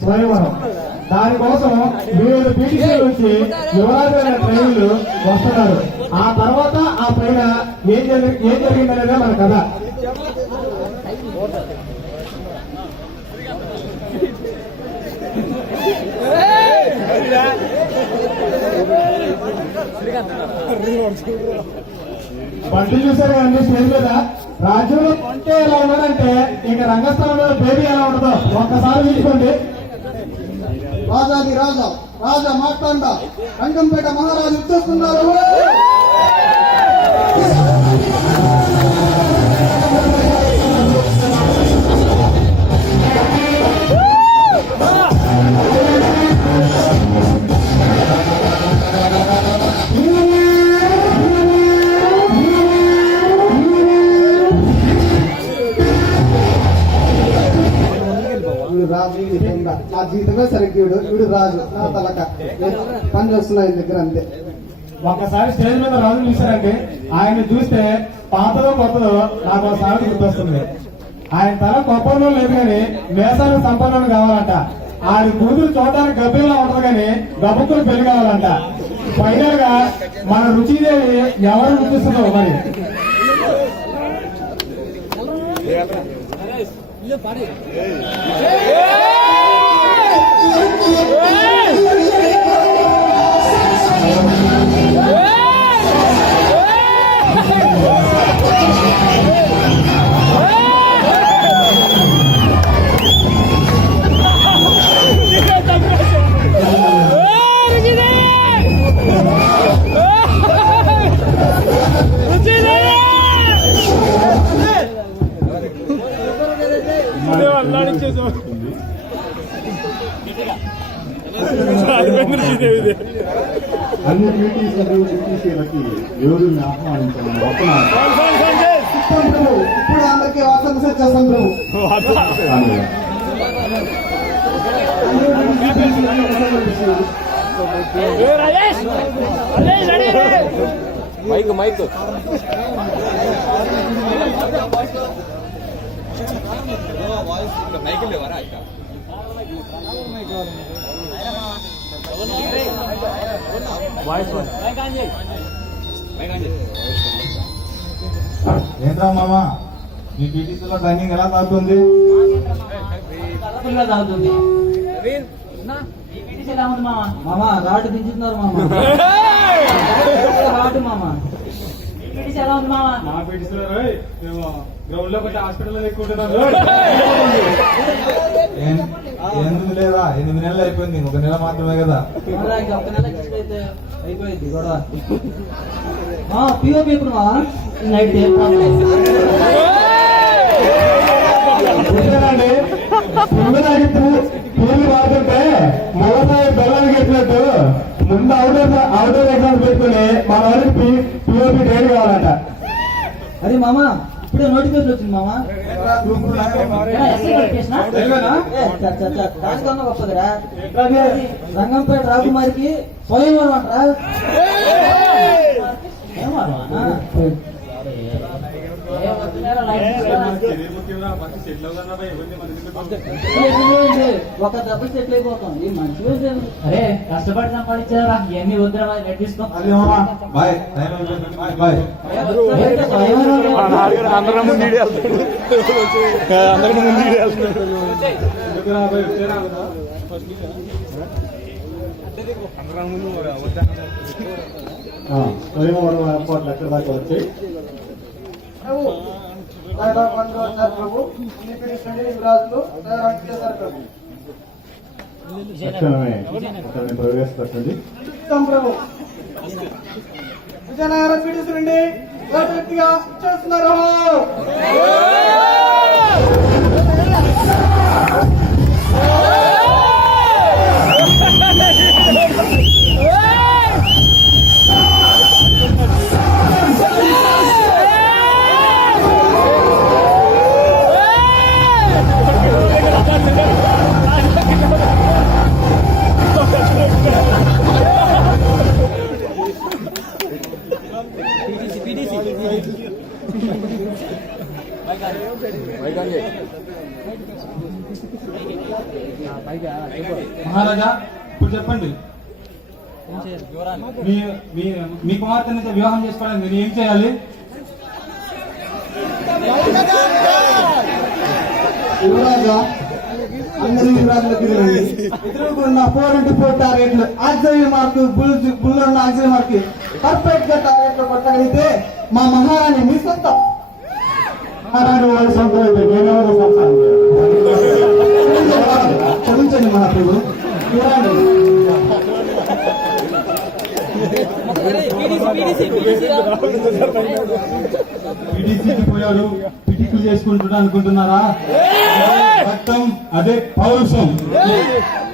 స్వయంవరం. దానికోసం 7 పీటీసీ నుంచి యువరాజు ట్రైన్లు వస్తున్నారు. ఆ తర్వాత ఆ పైన ఏం జరిగిందనేదే మన కథ. బండి చూసారు కదండి స్టేజ్ మీద. రాజ్యంలో పంటే ఎలా ఉన్నాడంటే ఇక రంగస్థలంలో బేబీ ఎలా ఉంటుందో ఒక్కసారి తీసుకోండి. రాజాది రాజా రాజా మార్తాండ రంగంపేట మహారాజు వచ్చేస్తున్నారు. ఆ జీతమే సరిగ్గా వీడు రాజు నా తలక పని చేస్తున్నాయి దగ్గర అంతే. ఒక్కసారి స్టేజ్ మీద రాజు చూశారంటే ఆయన చూస్తే పాతదో కొత్తదో నాకు ఒకసారి గుర్తొస్తుంది. ఆయన తల గొప్పలో లేదు కానీ వేసానికి సంపన్నం కావాలంట. ఆయన కూతురు చూడడానికి గబ్బిలా ఉంటది కానీ గబ్బుకులు పెళ్లి కావాలంట. ఫైనల్ గా మన రుచిదేవి ఎవరు రుచిస్తుందో మరి. అన్ని బ్యూటీసీలకి ఎవరిని ఆహ్వానించాలని ఇప్పుడు అందరికీ వాసన చేస్తాం మైక్ మైక్ మైక్ లేవరా ఏంట్రా మామ మీ పీటీసీలో ట్రైనింగ్ ఎలా సాగుతుంది? మామ రాటు దించుతున్నారు మామ. రాటు మామ మా పీటీసీలో గ్రౌండ్ లో కొట్టి హాస్పిటల్లో ఎక్కుంటున్నారు. ఎందుకు లేదా? 8 నెలలు అయిపోయింది, 1 నెల మాత్రమే కదా. ఒక నెల అయితే అయిపోయింది కూడా. పిఓపి ఇప్పుడు నైట్ పూలు వాడుతుంటే మళ్ళీ బెల్లానికి ఎట్టినట్టు ముందు అవుట్డోర్ ఎగ్జామ్స్ పెట్టుకుని మన వాళ్ళకి పిఓపి ట్రైన్ కావాలంట. అది మామ ఇప్పుడే నోటిఫికేషన్ వచ్చింది మామ. దానికన్నా గొప్పదిరా రంగంపేట రాకుమారికి స్వయంవరం అంటారా. ఒక డబ్బులు సెటిల్ అయిపోతాం. ఈ మంచి అరే కష్టపడి సంపాదించారా ఇవన్నీ వద్దురా తీసుకో. అందరం ముందు స్వయంవరం ఏర్పాట్లు ఎక్కడ దాకా వచ్చాయి? తక్షణమే ప్రవేశపెట్టండి. ప్రభు విజయనగరం పీడిస్తుండీ వ్యక్తిగా చేస్తున్నారు. మైక్ మహారాజా ఇప్పుడు చెప్పండి, మీ కుమార్తెని వివాహం చేసుకోవడానికి నేను ఏం చేయాలి? యువరాజా, అందరి యువరాజులకు ఎదురుకున్న 4-4 టార్గెట్లు ఆక్సిజన్ మార్కు బుల్ ఉన్న ఆక్సిజన్ మార్క్ పర్ఫెక్ట్ గా టార్గెట్ కొట్టగలిగితే మా మహారాణి మీ సొంతం. మహారాణి వాళ్ళ సొంతం అయితే నేనెవరో సొంతం. క్షమించండి మహాప్రభు. పిటిసికి పోయాడు, పిటికి చేసుకుంటున్నా అనుకుంటున్నారా? రక్తం అదే పౌరుషం.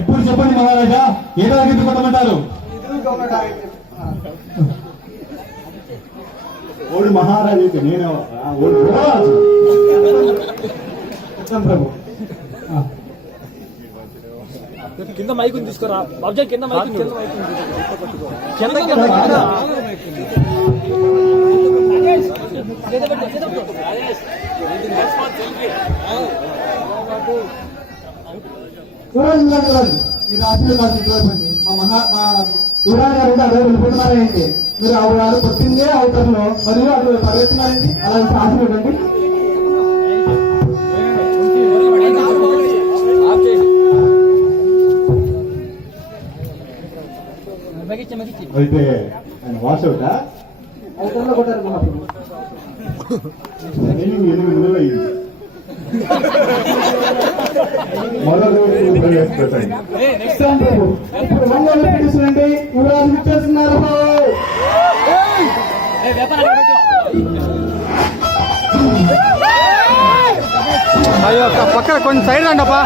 ఇప్పుడు చెప్పండి మహారాజా, ఏ టార్గెట్ కొట్టమంటారు? ఎదురుకున్న టార్గెట్ ఓడి మహారాజు అయితే నేనెవరా? ఓడి యువరాజు. ప్రభు. కింద మైకు తీసుకురా బాబు, కింద మైకు కింద మీరు రాత్రి కాదు మా యువరాజు గారు అదే వెళ్ళిపోతున్నారేంటి? మీరు ఆవిడ కొట్టిందే అవుతారులో మరియు అటు పరిగెత్తున్నారండి. అలాంటి సాధన ఇవ్వండి. అయితే ఆయన వాసవుట అవతలలో కొట్టారు మహాప్రభు. 8 నెలలు అయింది. మొదలు ప్రవేశపెట్టండి. ప్రభు, ఇప్పుడు మంగళ పిలుస్తుందండి. యువరాజు ఇచ్చేస్తున్నారు. అయ్యో పక్కన కొంచెం సైడ్ రండప్పా.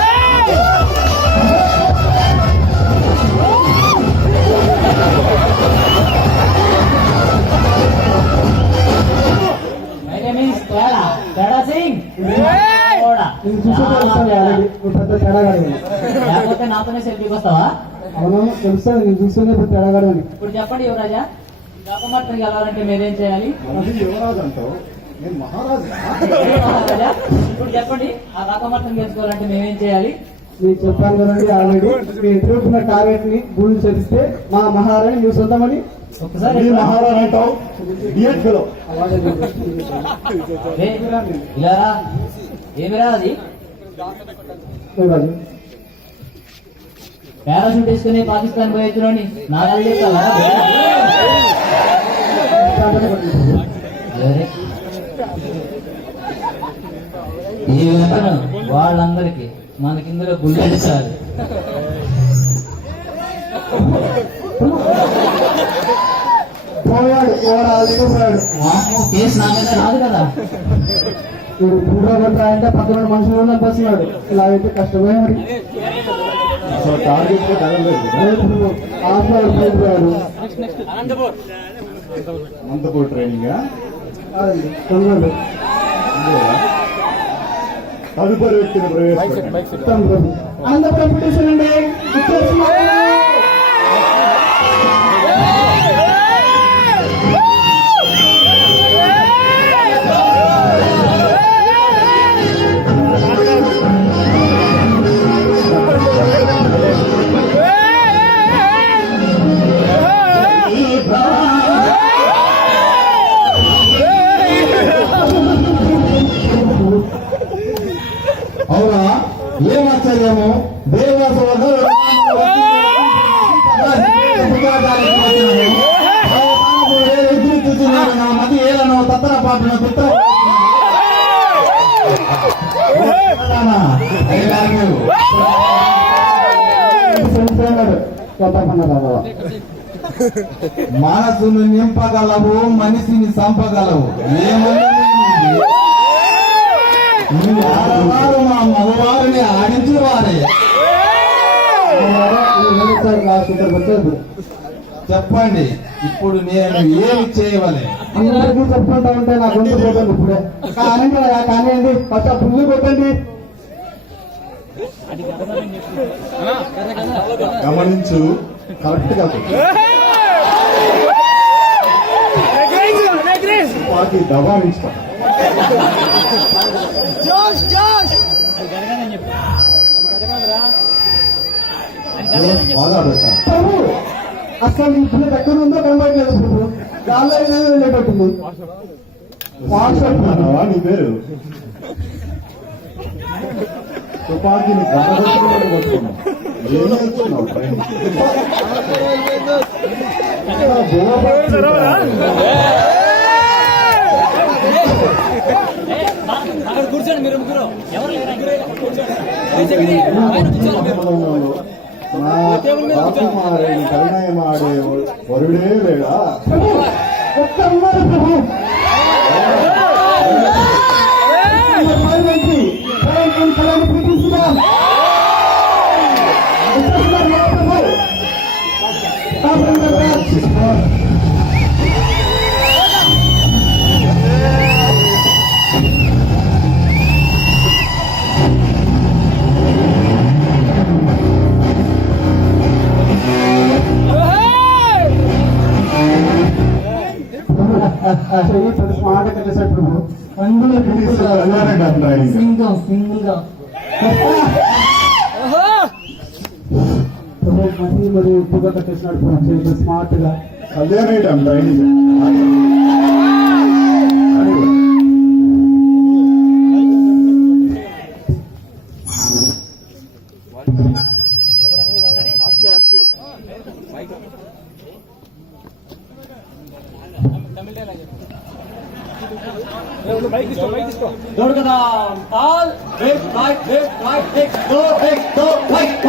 పెద్ద తేడాగాడు. లేకపోతే నాతోనే సెల్ఫీకి వస్తావా? అవును తెలుస్తాను, నేను చూస్తేనే ఇప్పుడు తేడాగాడు అని. ఇప్పుడు చెప్పండి యువరాజా, రాకమార్తెని గెలవాలంటే మీరేం చేయాలి? అది యువరాజు అంటావు, నేను మహారాజు. మహారాజా, ఇప్పుడు చెప్పండి, ఆ రాకమార్తెని గెలుచుకోవాలంటే మేమేం చేయాలి? మీకు చెప్పాను కదండి ఆల్రెడీ. మీ ఎదుర్కొన్న టార్గెట్ ని గుళ్ళు చెప్తే మా మహారాణి మీ సొంతమని. ఒక్కసారి నీ మహారాజు అంటావు, డిఎడ్ ఫెలో. ఇలా రా. ఏమిరా అది? పారాషూట్ వేసుకుని పాకిస్తాన్ పోయేట్టులోని నాగాలు చేస్తావా? ఈ వెంటనే వాళ్ళందరికీ మనకిందులో బుల్లెట్ చాలు. పోయాడు, పోయాడు. వామ్మో, కేసు నా మీద రాదు కదా. మీరు పూర్వపట్ల అంటే పక్కన మనుషులు అనిపిస్తున్నాడు. ఇలా అయితే కష్టమే మరి. అసలు టార్గెట్ కదలలేదు. పోయాడు. మంతపూర్ ట్రైనింగ్ తొందరలో తదుపరి వ్యక్తిని ప్రవేశపెట్టండి. అనంతపురం పిటిషన్ అండి. అవునా, ఏమాశ్చర్యము! దేవసోదరు నా మతి ఏలను తత్తన పాటను మనసును నింపగలవు, మనిషిని చంపగలవు. ఆడవారు మా మగవారిని ఆడించేవారే. చెప్పండి, ఇప్పుడు నేను ఏమి చేయవలే? అందరికీ చెప్పుకుంటా ఉంటే నా గొంతు పోతుంది ఇప్పుడే. కానివ్వండి, ఫస్ట్ ఆ పుల్లు కొట్టండి. గమనించు, కరెక్ట్ గా పార్టీ దబాయించుకో. బాగా పెట్టాలి. ప్రభు అసలు ఈ బుల్లెట్ ఎక్కడ ఉందో కనబడలేదు ప్రభు. గాల్లో వెళ్ళేటట్టుంది. వాట్సాప్ అన్నావా నీ పేరు? తుపాకీని గడగొట్టుకుని కొట్టుకున్నావు. ఏం నేర్చుకున్నావు ట్రైనింగ్? అక్కడ కూర్చోండి మీరు ముగ్గురు ఎవరు పరిణయం ఆడే వరుడే లేడా? ఒక్క ఉన్నారు ప్రభు. స్మార్ట్ కట్టేసాడు ప్రభు. అందులో ట్రైనింగ్ సింగిల్ గా మళ్ళీ మరి ఎక్కువగా కట్టేసినాడు ప్రభు. స్మార్ట్ గా కళ్యాణం ట్రైనింగ్. దొరకదాం తాల్ లెఫ్ట్ రైట్ లెఫ్ట్ గో వైట్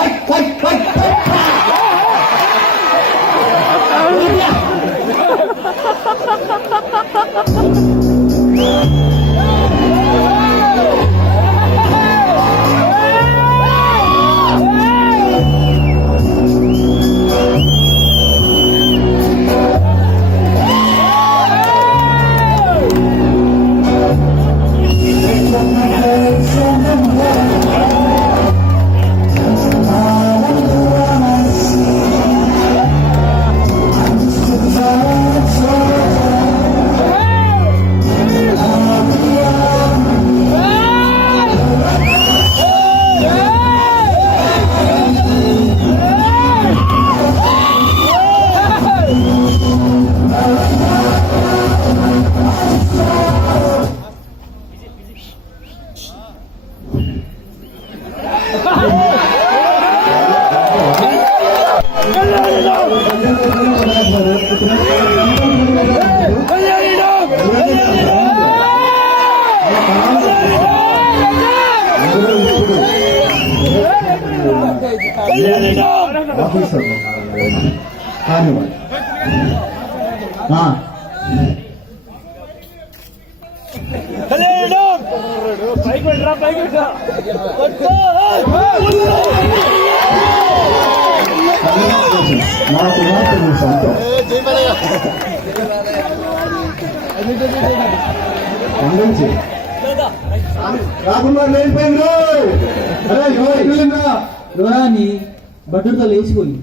ఆఫీసర్ కానివ్వండి. మా కుమార్తె మీ సొంతం. పండించి రాకుండా లేచిపోయింది. యువరాన్ని బడ్డుతో లేచిపోయి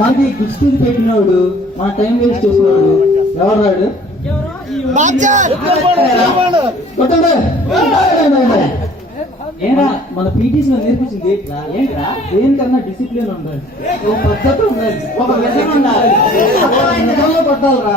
మనకి గుర్తు పెట్టినవాడు మన టైం వేస్ట్ చేసినవాడు ఎవరు రాడు ఏనా మన పీటీసీ లో నేర్పించింది ఏంట్రా ఏంట్రా దేనికన్నా డిసిప్లిన్ ఉండాలి, ఒక పద్ధతి ఉండాలి, ఒక విధంగా ఉండాలి, కొట్టాలరా.